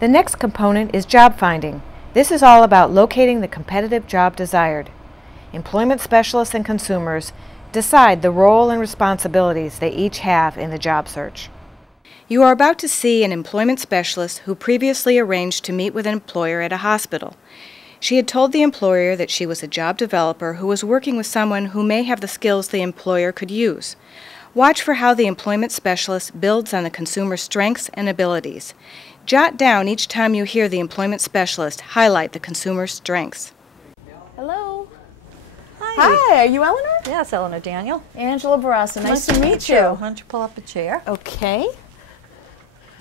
The next component is job finding. This is all about locating the competitive job desired. Employment specialists and consumers decide the role and responsibilities they each have in the job search. You are about to see an employment specialist who previously arranged to meet with an employer at a hospital. She had told the employer that she was a job developer who was working with someone who may have the skills the employer could use. Watch for how the employment specialist builds on the consumer's strengths and abilities. Jot down each time you hear the employment specialist highlight the consumer's strengths. Hello. Hi, are you Eleanor? Yes, Eleanor Daniel. Angela Barassa, nice to meet you. Why don't you pull up a chair? Okay.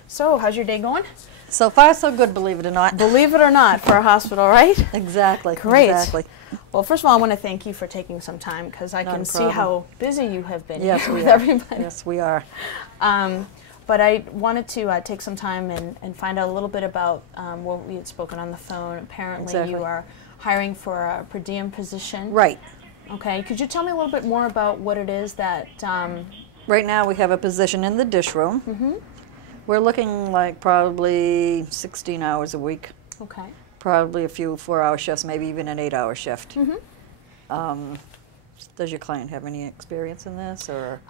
So, how's your day going? So far, so good, believe it or not. Believe it or not, for a hospital, right? Exactly. Great. Exactly. Well, first of all, I want to thank you for taking some time because I can see how busy you have been with everybody. Yes, we are. But I wanted to take some time and find out a little bit about what we had spoken on the phone. Apparently, you are hiring for a per diem position. Right. Okay. Could you tell me a little bit more about what it is that... Right now, we have a position in the dish room. Mm-hmm. We're looking like probably 16 hours a week. Okay. Probably a few 4-hour shifts, maybe even an 8-hour shift. Mm-hmm. Does your client have any experience in this, or?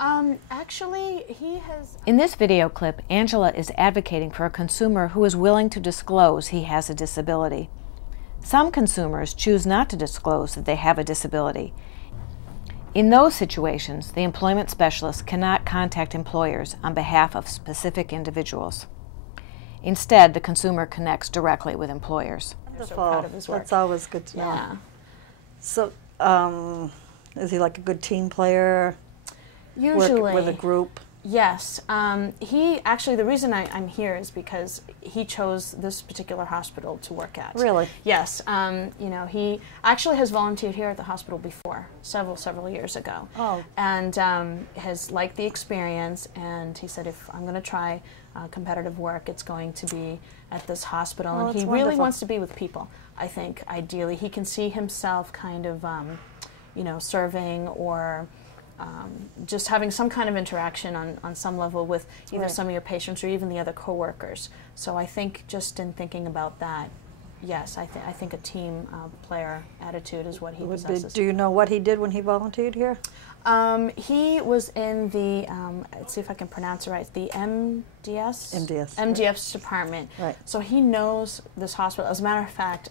Actually, he has... In this video clip, Angela is advocating for a consumer who is willing to disclose he has a disability. Some consumers choose not to disclose that they have a disability. In those situations, the employment specialist cannot contact employers on behalf of specific individuals. Instead, the consumer connects directly with employers. So proud of his work. That's always good to know. Yeah. So, is he like a good team player? Usually. Work with a group? Yes. He actually, the reason I'm here is because he chose this particular hospital to work at. Really? Yes. You know, he actually has volunteered here at the hospital before, several years ago. Oh. And has liked the experience, and he said, if I'm going to try competitive work, it's going to be at this hospital. Oh, and he that's really wonderful. wants to be with people, I think, ideally. He can see himself kind of, you know, serving or... just having some kind of interaction on some level with either some of your patients or even the other coworkers. So I think just in thinking about that, yes, I think a team player attitude is what he possesses. Do you know what he did when he volunteered here? He was in the, let's see if I can pronounce it right, the MDS? MDS department. Right. So he knows this hospital. As a matter of fact,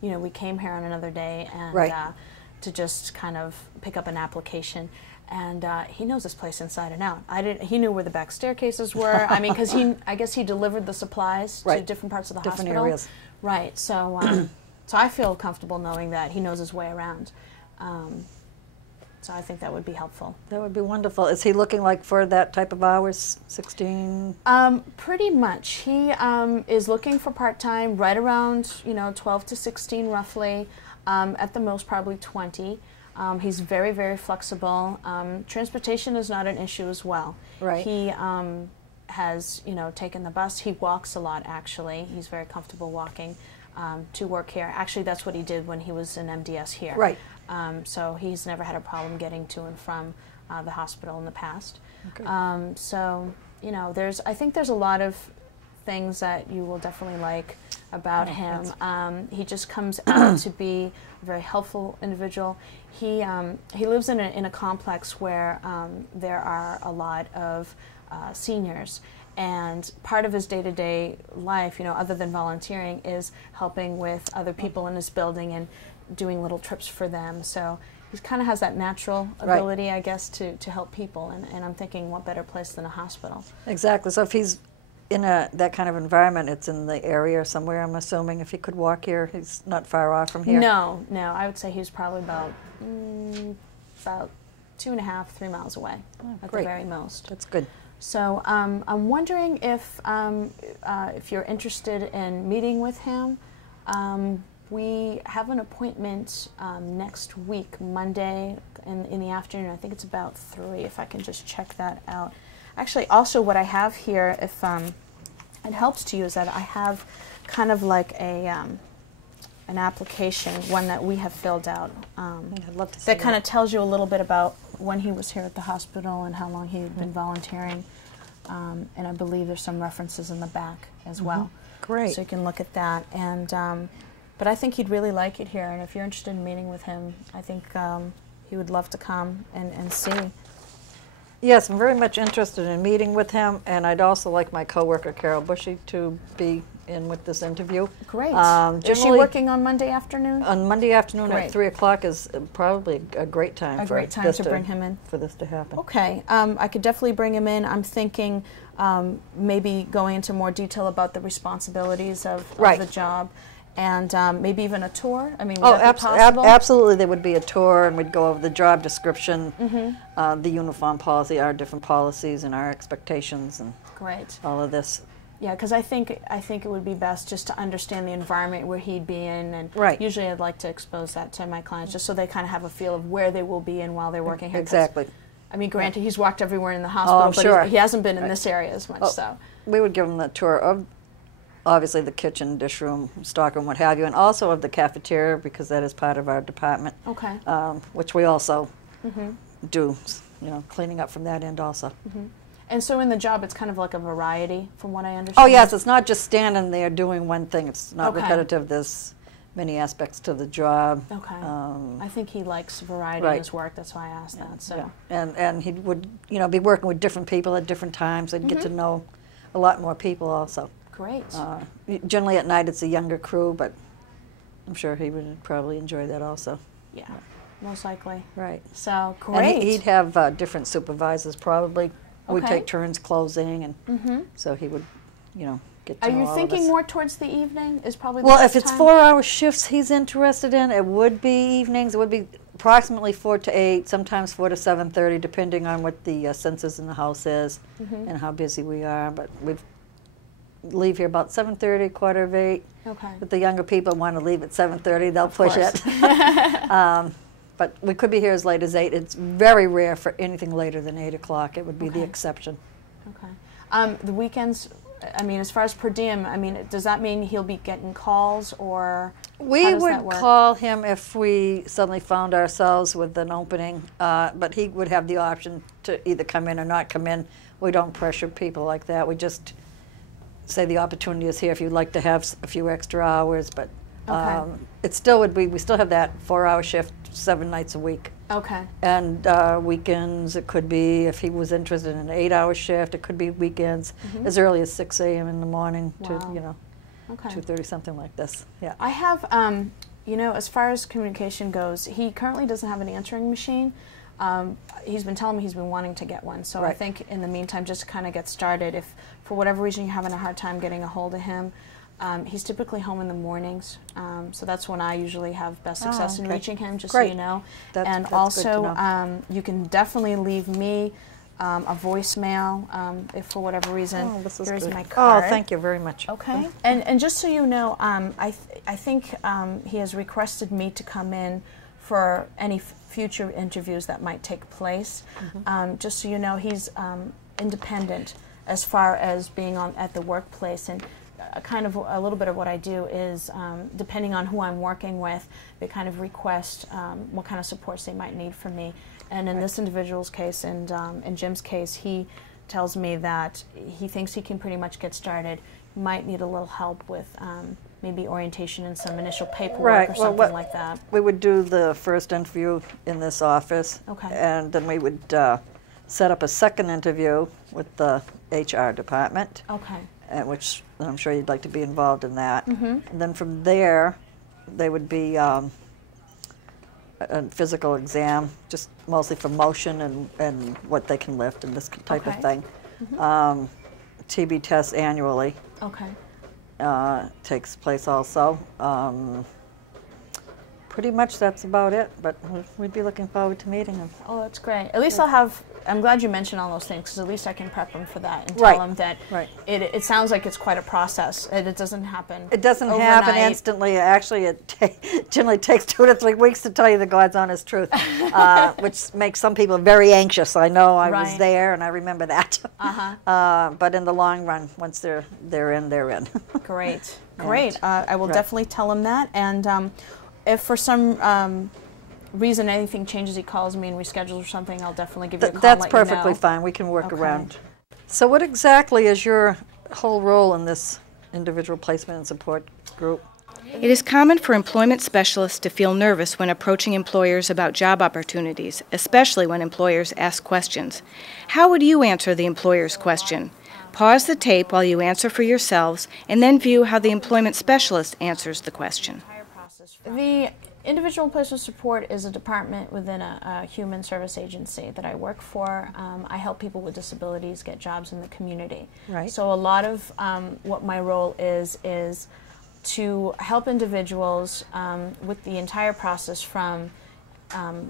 you know, we came here on another day and to just kind of pick up an application. And he knows this place inside and out. He knew where the back staircases were. I mean, because I guess he delivered the supplies to different parts of the hospital. Different areas. Right. So, so I feel comfortable knowing that he knows his way around. So I think that would be helpful. That would be wonderful. Is he looking like for that type of hours, 16? Pretty much. He is looking for part-time, right around 12 to 16 roughly. At the most, probably 20. He's very, very flexible. Transportation is not an issue as well. Right. He has, taken the bus. He walks a lot, actually. He's very comfortable walking to work here. Actually, that's what he did when he was in MDS here. Right. So he's never had a problem getting to and from the hospital in the past. Okay. So, I think there's a lot of things that you will definitely like about him. He just comes out to be a very helpful individual. He lives in a complex where there are a lot of seniors, and part of his day-to-day life, other than volunteering, is helping with other people in his building and doing little trips for them. So he kind of has that natural ability, I guess, to help people, and I'm thinking, what better place than a hospital? Exactly. So if he's in that kind of environment, it's in the area somewhere, I'm assuming. If he could walk here, he's not far off from here? No, I would say he's probably about 2.5, 3 miles away at the very most. That's good. So I'm wondering if you're interested in meeting with him. We have an appointment next week, Monday in the afternoon. I think it's about 3, if I can just check that out. Actually, also what I have here, if it helps to you, is that I have kind of like an application, one that we have filled out, I'd love to see that kind of tells you a little bit about when he was here at the hospital and how long he had been volunteering. and I believe there's some references in the back as well. Great. So you can look at that. And but I think he'd really like it here, and if you're interested in meeting with him, I think he would love to come and see. Yes, I'm very much interested in meeting with him, and I'd also like my coworker Carol Bushy to be in with this interview. Great. Is she working on Monday afternoon? On Monday afternoon Great. at 3 o'clock is probably a great time. A great time to bring him in. For this to happen. Okay, I could definitely bring him in. I'm thinking maybe going into more detail about the responsibilities of the job, and maybe even a tour. I mean, would that be possible? Absolutely, there would be a tour, and we'd go over the job description, the uniform policy, our different policies, and our expectations, and Great. all of this. Yeah, because I think it would be best just to understand the environment where he'd be in, and usually I'd like to expose that to my clients just so they kind of have a feel of where they will be in while they're working here. Exactly. I mean, granted, he's walked everywhere in the hospital, but sure. he hasn't been in this area as much. So we would give them the tour of, obviously, the kitchen, dish room, stockroom, what have you, and also of the cafeteria, because that is part of our department. Okay. Which we also do, cleaning up from that end also. And so in the job, it's kind of like a variety, from what I understand? Oh, yes, it's not just standing there doing one thing. It's not repetitive. There's many aspects to the job. Okay. I think he likes variety in his work. That's why I asked that. So. Yeah. And he would, be working with different people at different times and get to know a lot more people also. Great. Generally at night it's a younger crew, but I'm sure he would probably enjoy that also. Yeah, most likely. Right. So, great. And he'd have different supervisors probably. We'd take turns closing, and so he would, get to know all of us. Are you thinking more towards the evening is probably the Well, best if it's time? 4-hour shifts he's interested in, it would be evenings. It would be approximately 4 to 8, sometimes 4 to 7:30, depending on what the census in the house is and how busy we are. But we leave here about 7:30, 7:45. Okay. If the younger people want to leave at 7:30, they'll push it. But we could be here as late as 8. It's very rare for anything later than 8 o'clock. It would be the exception. Okay. The weekends, I mean, as far as per diem, I mean, does that mean he'll be getting calls, or we would call him if we suddenly found ourselves with an opening, but he would have the option to either come in or not come in. We don't pressure people like that. We just say the opportunity is here if you'd like to have a few extra hours, but it still would be, we still have that 4-hour shift 7 nights a week. Okay. And weekends, it could be, if he was interested in an 8-hour shift, it could be weekends as early as 6 a.m. in the morning to, 2:30, something like this. Yeah. I have, as far as communication goes, he currently doesn't have an answering machine. He's been telling me he's been wanting to get one. So I think in the meantime, just to kind of get started, if for whatever reason you're having a hard time getting a hold of him, he's typically home in the mornings, so that's when I usually have best success in reaching him, just so you know. That's also, good to know. You can definitely leave me a voicemail if for whatever reason. Here's my card. Oh, thank you very much. Okay. And just so you know, I think he has requested me to come in for any future interviews that might take place. Just so you know, he's independent as far as being at the workplace, and kind of a little bit of what I do is, depending on who I'm working with, they kind of request what kind of supports they might need from me. And in this individual's case, and in Jim's case, he tells me that he thinks he can pretty much get started. He might need a little help with maybe orientation and some initial paperwork or something like that. We would do the first interview in this office, and then we would set up a second interview with the HR department. Which I'm sure you'd like to be involved in that. And then from there, they would be a physical exam, just mostly for motion and what they can lift and this type of thing. TB tests annually. Takes place also. Pretty much that's about it, but we'd be looking forward to meeting him. Oh, that's great. At least I'm glad you mentioned all those things, because at least I can prep him for that and tell him that it sounds like it's quite a process. It doesn't happen It doesn't overnight. happen instantly. Actually, it generally takes 2 to 3 weeks, to tell you the God's honest truth, which makes some people very anxious. I know I was there, and I remember that. But in the long run, once they're in, they're in. Great. I will definitely tell him that. And if for some reason anything changes, he calls me and reschedules or something, I'll definitely give you a call. That's perfectly fine. We can work around. So what exactly is your whole role in this individual placement and support group? It is common for employment specialists to feel nervous when approaching employers about job opportunities, especially when employers ask questions. How would you answer the employer's question? Pause the tape while you answer for yourselves, and then view how the employment specialist answers the question. The individual placement support is a department within a human service agency that I work for. I help people with disabilities get jobs in the community. Right. So a lot of what my role is to help individuals with the entire process from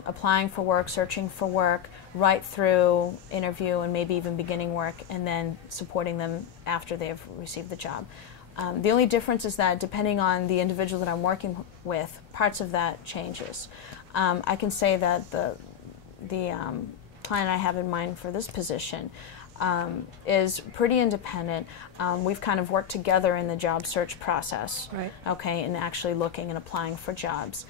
applying for work, searching for work, right through interview and maybe even beginning work, and then supporting them after they've received the job. The only difference is that depending on the individual that I'm working with, parts of that changes. I can say that the client I have in mind for this position is pretty independent. We've kind of worked together in the job search process, right. Okay, and actually looking and applying for jobs.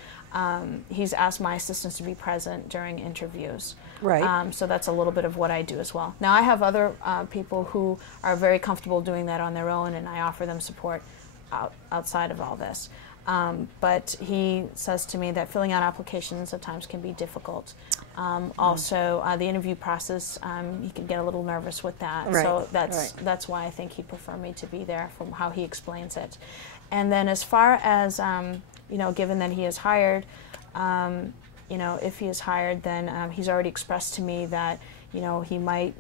He's asked my assistants to be present during interviews. Right. So that's a little bit of what I do as well. Now I have other people who are very comfortable doing that on their own, and I offer them support outside of all this. But he says to me that filling out applications at times can be difficult. Also, the interview process, he can get a little nervous with that. Right. So that's why I think he'd prefer me to be there from how he explains it. And then as far as, you know, given that he is hired, you know, if he is hired, then he's already expressed to me that, you know, he might,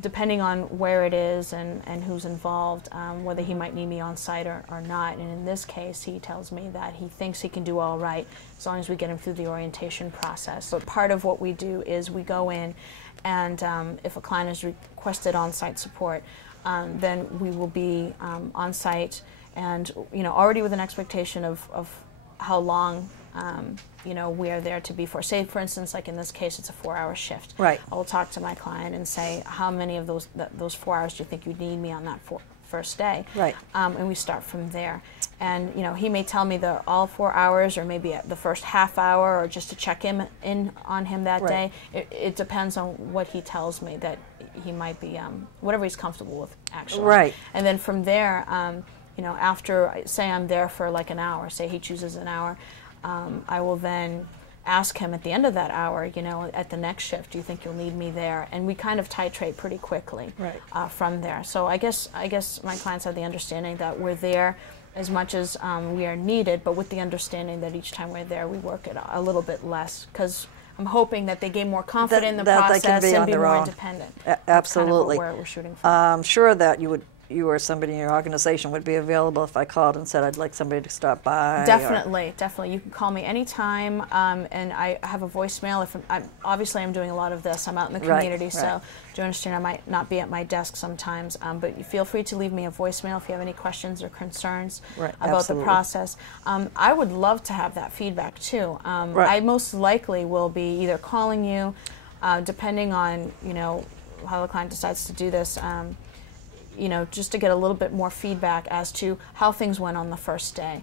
depending on where it is and who's involved, whether he might need me on site or not. And in this case, he tells me that he thinks he can do all right as long as we get him through the orientation process. But part of what we do is we go in, and if a client has requested on-site support, then we will be on site, and, you know, already with an expectation of how long you know, we are there to be for. Say, for instance, like in this case, it's a 4-hour shift. Right. I will talk to my client and say, how many of those 4 hours do you think you need me on that first day? Right. And we start from there. And, you know, he may tell me all 4 hours, or maybe the first half hour, or just to check in on him that right. day. It depends on what he tells me that he might be, whatever he's comfortable with, actually. Right. And then from there, you know, after, say I'm there for like an hour, say he chooses an hour, I will then ask him at the end of that hour, you know, at the next shift, do you think you'll need me there? And we kind of titrate pretty quickly right. From there. So I guess my clients have the understanding that we're there as much as we are needed, but with the understanding that each time we're there, we work it a little bit less, because I'm hoping that they gain more confidence in the process and be more independent. Absolutely. That's kind of what we're shooting for. I'm sure that you or somebody in your organization would be available if I called and said I'd like somebody to stop by. Definitely, definitely. You can call me anytime, and I have a voicemail. Obviously I'm doing a lot of this. I'm out in the community, right. so do you understand I might not be at my desk sometimes, but you feel free to leave me a voicemail if you have any questions or concerns right. about Absolutely. the process. I would love to have that feedback too. Right. I most likely will be either calling you, depending on, you know, how the client decides to do this, you know, just to get a little bit more feedback as to how things went on the first day.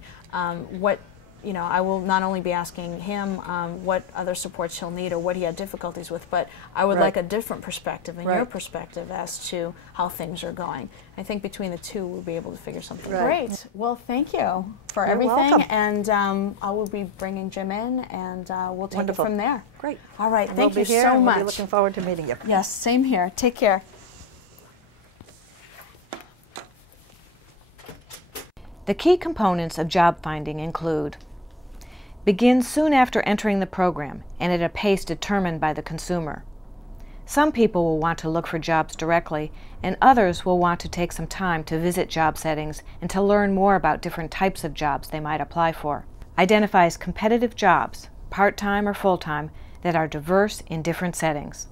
You know, I will not only be asking him what other supports he'll need or what he had difficulties with, but I would right. like a different perspective and right. your perspective as to how things are going. I think between the two, we'll be able to figure something out. Right. Great. Well, thank you for You're everything. welcome. And I will be bringing Jim in, and we'll take Wonderful. it from there. Great. All right. Thank we'll you be here, so and much. We'll be looking forward to meeting you. Yes, same here. Take care. The key components of job finding include: begin soon after entering the program and at a pace determined by the consumer. Some people will want to look for jobs directly, and others will want to take some time to visit job settings and to learn more about different types of jobs they might apply for. Identifies competitive jobs, part-time or full-time, that are diverse in different settings.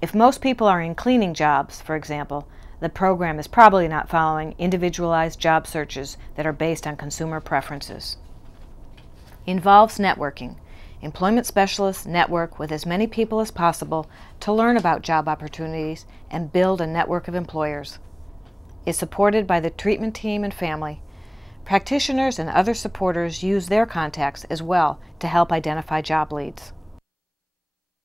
If most people are in cleaning jobs, for example, the program is probably not following individualized job searches that are based on consumer preferences. Involves networking. Employment specialists network with as many people as possible to learn about job opportunities and build a network of employers. Is supported by the treatment team and family. Practitioners and other supporters use their contacts as well to help identify job leads.